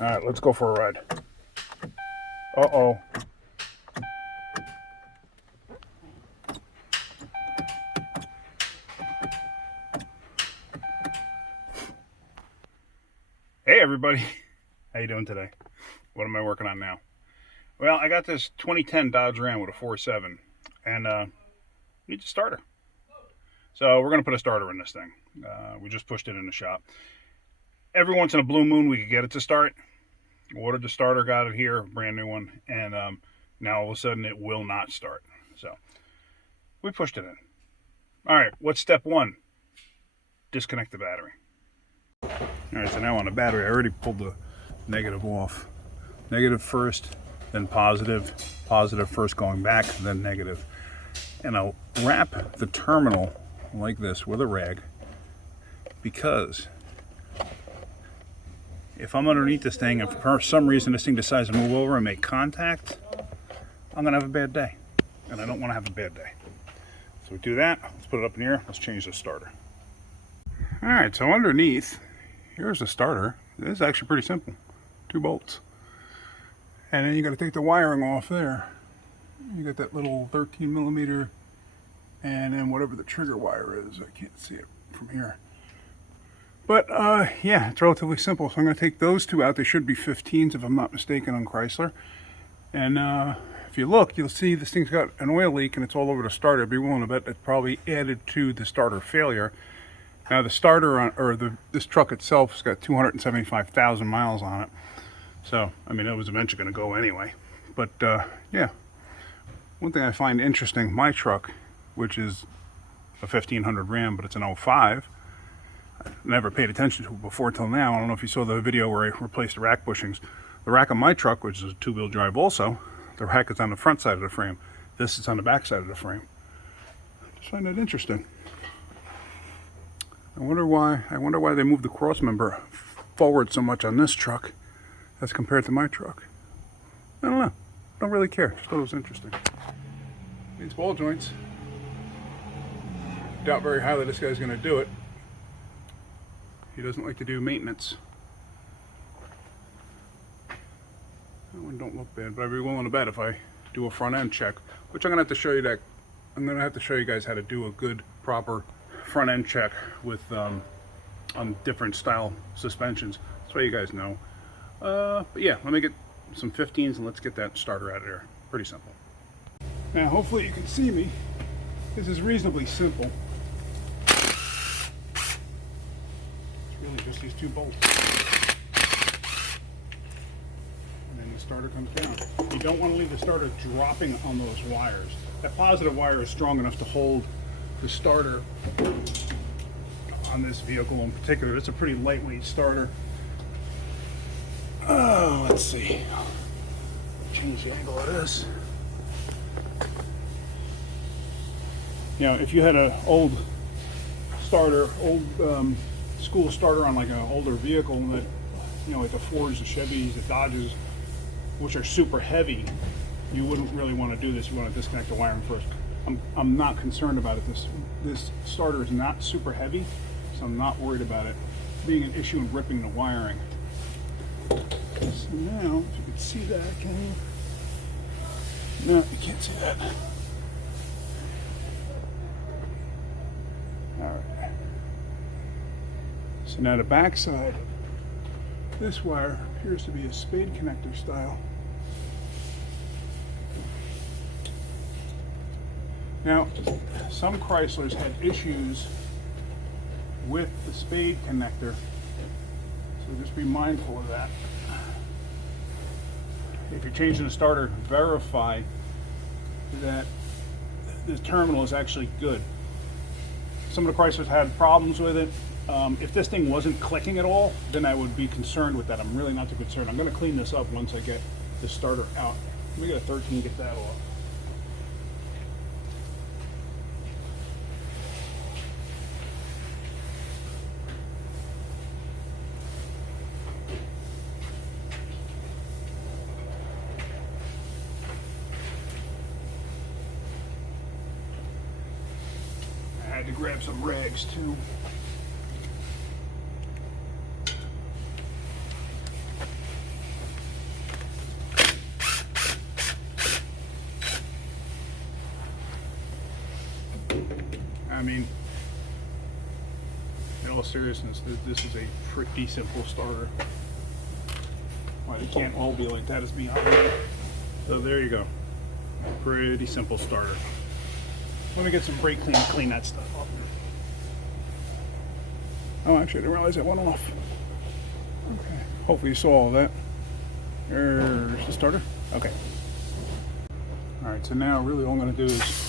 All right, let's go for a ride. Uh-oh. Hey everybody, how you doing today? What am I working on now? Well, I got this 2010 Dodge Ram with a 4.7 and needs a starter. So we're going to put a starter in this thing. We just pushed it in the shop. Every once in a blue moon we could get it to start. Ordered the starter, got it here, brand new one, and now all of a sudden it will not start. So we pushed it in. All right, what's step one? Disconnect the battery. All right, so now on the battery, I already pulled the negative off. Negative first, then positive. Positive first going back, then negative. And I'll wrap the terminal like this with a rag, because if I'm underneath this thing and for some reason this thing decides to move over and make contact, I'm gonna have a bad day. And I don't wanna have a bad day. So we do that, let's put it up in here, let's change the starter. All right, so underneath, here's the starter. This is actually pretty simple. 2 bolts. And then you gotta take the wiring off there. You got that little 13 millimeter and then whatever the trigger wire is. I can't see it from here. But yeah, it's relatively simple. So I'm going to take those 2 out. They should be 15s if I'm not mistaken on Chrysler. And if you look, you'll see this thing's got an oil leak and it's all over the starter. I'd be willing to bet it's probably added to the starter failure. Now the starter, this truck itself has got 275,000 miles on it. So, I mean, it was eventually going to go anyway. But yeah, one thing I find interesting, my truck, which is a 1500 Ram, but it's an 05, never paid attention to it before till now. I don't know if you saw the video where I replaced the rack bushings. The rack on my truck, which is a 2-wheel drive also, the rack is on the front side of the frame. This is on the back side of the frame. I just find that interesting. I wonder why they moved the cross member forward so much on this truck as compared to my truck. I don't know. Don't really care. Just thought it was interesting. Needs ball joints. Doubt very highly this guy's going to do it. He doesn't like to do maintenance. That one don't look bad, but I'd be willing to bet if I do a front end check, which I'm gonna have to show you that. I'm gonna have to show you guys how to do a good, proper front end check with on different style suspensions. That's why you guys know. But yeah, let me get some 15s and let's get that starter out of there. Pretty simple. Now, hopefully you can see me. This is reasonably simple. Really just these 2 bolts, and then the starter comes down. You don't want to leave the starter dropping on those wires. That positive wire is strong enough to hold the starter on this vehicle in particular. It's a pretty lightweight starter. Let's see, change the angle of this. You know, if you had an old starter, school starter on like an older vehicle that, you know, like the Fords, the Chevys, the Dodges, which are super heavy, you wouldn't really want to do this. You want to disconnect the wiring first. I'm not concerned about it. This starter is not super heavy, so I'm not worried about it being an issue in ripping the wiring. So now, if you can see that, can you? No, you can't see that. All right. So now the back side, this wire appears to be a spade connector style. Now, some Chryslers had issues with the spade connector, so just be mindful of that. If you're changing the starter, verify that the terminal is actually good. Some of the Chryslers had problems with it. If this thing wasn't clicking at all, then I would be concerned with that. I'm really not too concerned. I'm going to clean this up once I get the starter out. Let me get a 13, get that off. I had to grab some rags too. I mean, in all seriousness, this is a pretty simple starter. Why they can't all be like that is beyond me. So there you go. Pretty simple starter. Let me get some brake clean to clean that stuff up. Oh, actually, I didn't realize that went off. Okay. Hopefully you saw all that. There's the starter. Okay. Alright, so now really all I'm going to do is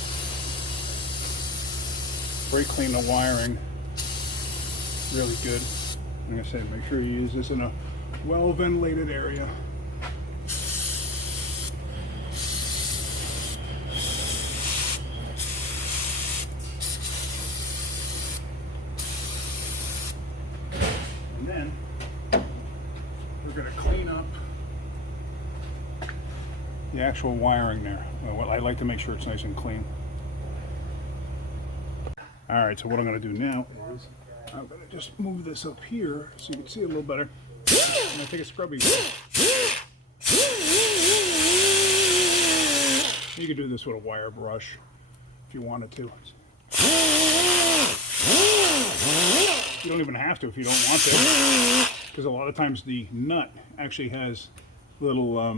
brake clean the wiring really good. Like I said, make sure you use this in a well ventilated area. And then we're going to clean up the actual wiring there. Well, I like to make sure it's nice and clean. Alright, so what I'm going to do now is I'm going to just move this up here so you can see it a little better. I'm going to take a scrubby. You could do this with a wire brush if you wanted to. You don't even have to if you don't want to, because a lot of times the nut actually has little, I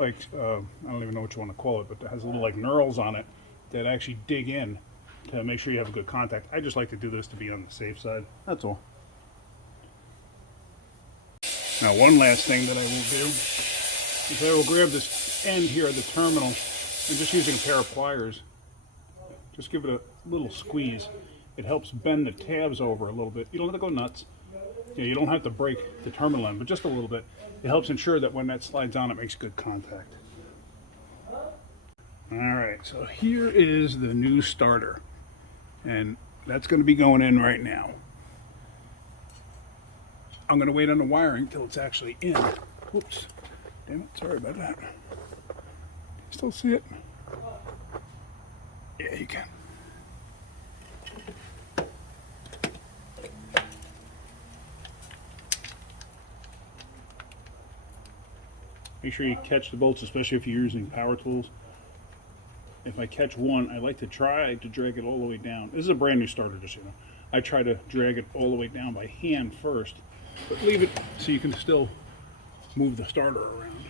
don't even know what you want to call it, but it has little like knurls on it that actually dig in to make sure you have a good contact. I just like to do this to be on the safe side. That's all. Now, one last thing that I will do is I will grab this end here of the terminal and just using a pair of pliers, just give it a little squeeze. It helps bend the tabs over a little bit. You don't have to go nuts. You don't have to break the terminal end, but just a little bit. It helps ensure that when that slides on, it makes good contact. Alright, so here is the new starter. And that's going to be going in right now. I'm going to wait on the wiring till it's actually in. Whoops. Damn it, sorry about that. Still see it? Yeah, you can. Make sure you catch the bolts, especially if you're using power tools. If I catch one, I like to try to drag it all the way down. This is a brand new starter, just so you know. I try to drag it all the way down by hand first, but leave it so you can still move the starter around.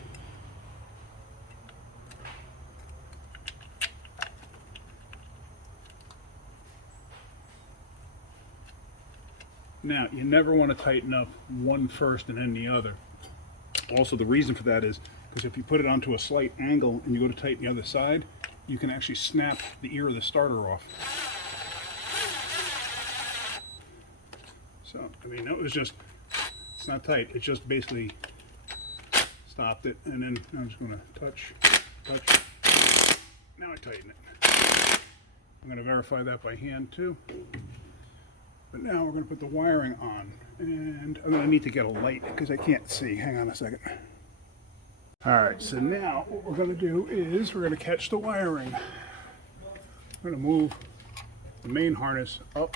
Now, you never want to tighten up one first and then the other. Also, the reason for that is because if you put it onto a slight angle and you go to tighten the other side, you can actually snap the ear of the starter off. So, I mean, that was just, it's not tight, it just basically stopped it, and then I'm just going to touch, now I tighten it. I'm going to verify that by hand too. But now we're going to put the wiring on, and I'm going to need to get a light because I can't see. Hang on a second. Alright, so now what we're going to do is we're going to catch the wiring. I'm going to move the main harness up.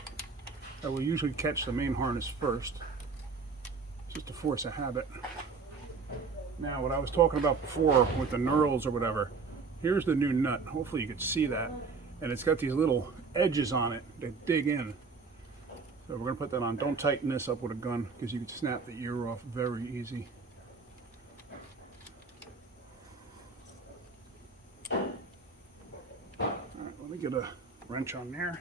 I will usually catch the main harness first, just to force a habit. Now, what I was talking about before with the knurls or whatever, here's the new nut. Hopefully you can see that. And it's got these little edges on it that dig in. So we're going to put that on. Don't tighten this up with a gun because you can snap the ear off very easy. Alright, let me get a wrench on there.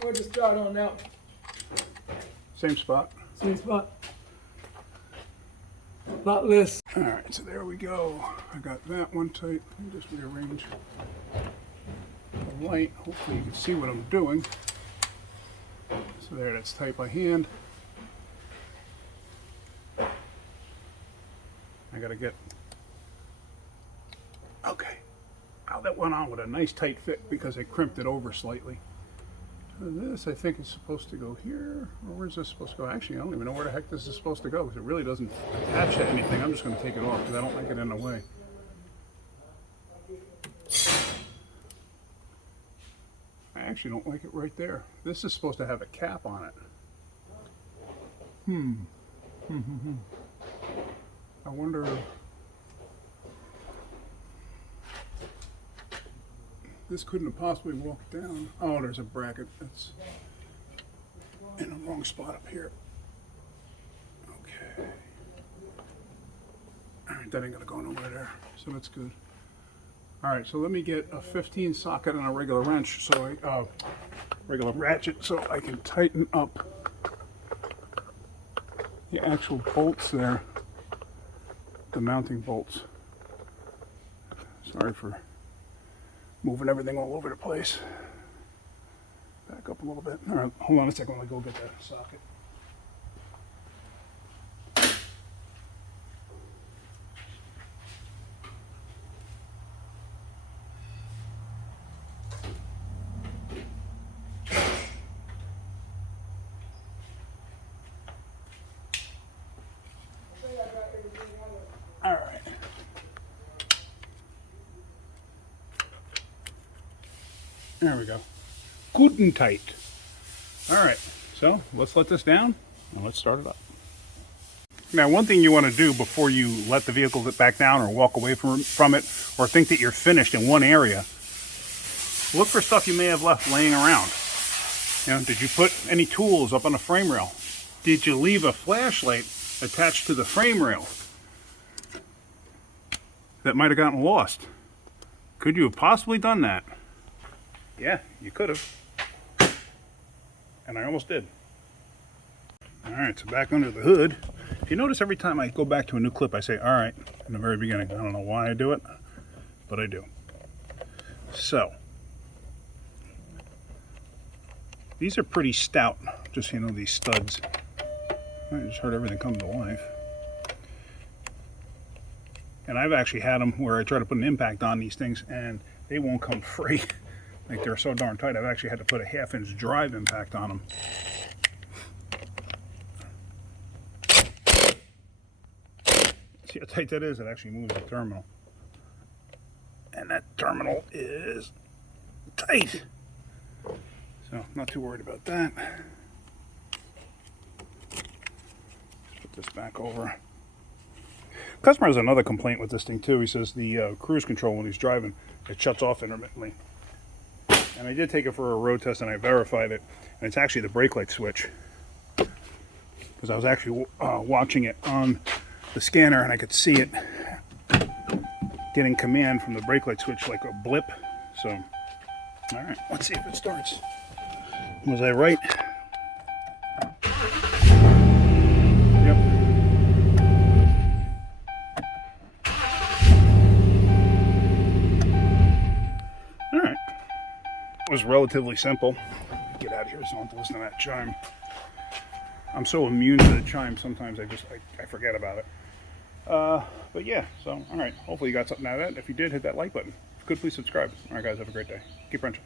Where'd you start on that one? Same spot. Same spot. Lot less. Alright, so there we go. I got that one tight. Let me just rearrange the light. Hopefully you can see what I'm doing. So there, that's tight by hand. I gotta get... Okay. Now that went on with a nice tight fit because I crimped it over slightly. This, I think, is supposed to go here. Or where's this supposed to go? Actually, I don't even know where the heck this is supposed to go because it really doesn't attach to anything. I'm just going to take it off because I don't like it in the way. I actually don't like it right there. This is supposed to have a cap on it. I wonder... This couldn't have possibly walked down. Oh, there's a bracket that's in the wrong spot up here. Okay. Alright, that ain't gonna go nowhere there, so that's good. Alright, so let me get a 15 socket and a regular wrench, so regular ratchet, so I can tighten up the actual bolts there, the mounting bolts. Sorry for moving everything all over the place. Back up a little bit. All right, hold on a second while I go get that socket. All right. There we go. Good and tight. All right, so let's let this down and let's start it up. Now, one thing you want to do before you let the vehicle get back down or walk away from it or think that you're finished in one area, look for stuff you may have left laying around. You know, did you put any tools up on the frame rail? Did you leave a flashlight attached to the frame rail that might have gotten lost? Could you have possibly done that? Yeah, you could have. And I almost did. Alright, so back under the hood. If you notice, every time I go back to a new clip, I say, alright, in the very beginning. I don't know why I do it, but I do. So, these are pretty stout, just so you know, these studs. I just heard everything come to life. And I've actually had them where I try to put an impact on these things and they won't come free. Like, they're so darn tight, I've actually had to put a 1/2-inch drive impact on them. See how tight that is? It actually moves the terminal. And that terminal is tight. So, not too worried about that. Just put this back over. Customer has another complaint with this thing too. He says the cruise control when he's driving, it shuts off intermittently. And I did take it for a road test and I verified it. And it's actually the brake light switch. Because I was actually watching it on the scanner and I could see it getting command from the brake light switch like a blip. So, alright, let's see if it starts. Was I right? Yep. Alright. It was relatively simple. Get out of here so I don't have to listen to that chime. I'm so immune to the chime sometimes I forget about it. But yeah, so alright. Hopefully you got something out of that. If you did, hit that like button. If you could, please subscribe. Alright guys, have a great day. Keep wrenching.